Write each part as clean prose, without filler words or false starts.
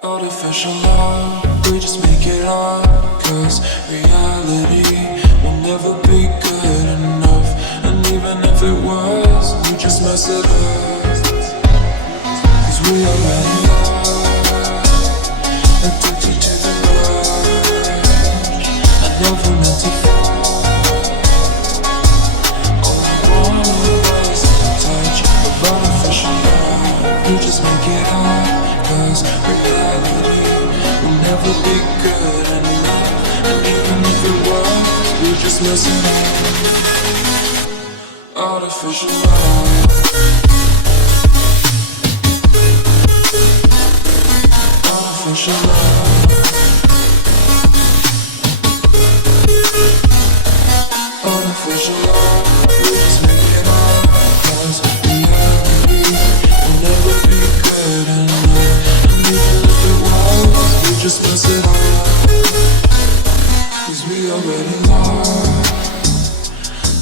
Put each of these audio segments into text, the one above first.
Artificial love, we just make it up. Cause reality will never be good enough. And even if it was, we just mess it up. Cause we already lost, addicted to the rush. I never meant to fall. All I wanted was a touch of artificial love. We just make it up. Cause reality will never be good enough. And even if it was, we just mess it up. Artificial love. Artificial love. Artificial love. We just make it up. Cause reality will never be good enough. Just mess it up. Cause we already lost,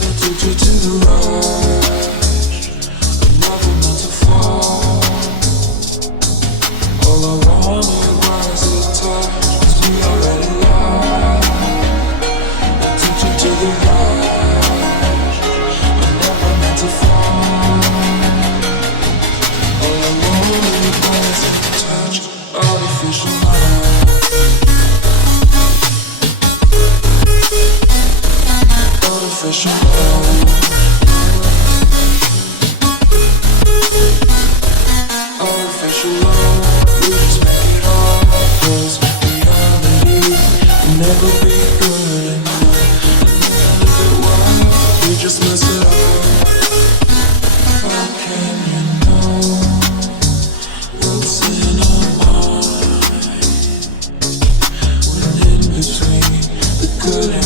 addicted to the rush. I never meant to fall. All I wanted was a touch. Cause we already lost, addicted to the rush. I never meant to fall. All I wanted was a touch. Artificial love. Artificial love. Artificial love. We just make it up. Cause reality will never be good enough. And if it was, we just mess it up. How can you know what's in our mind when in between the good and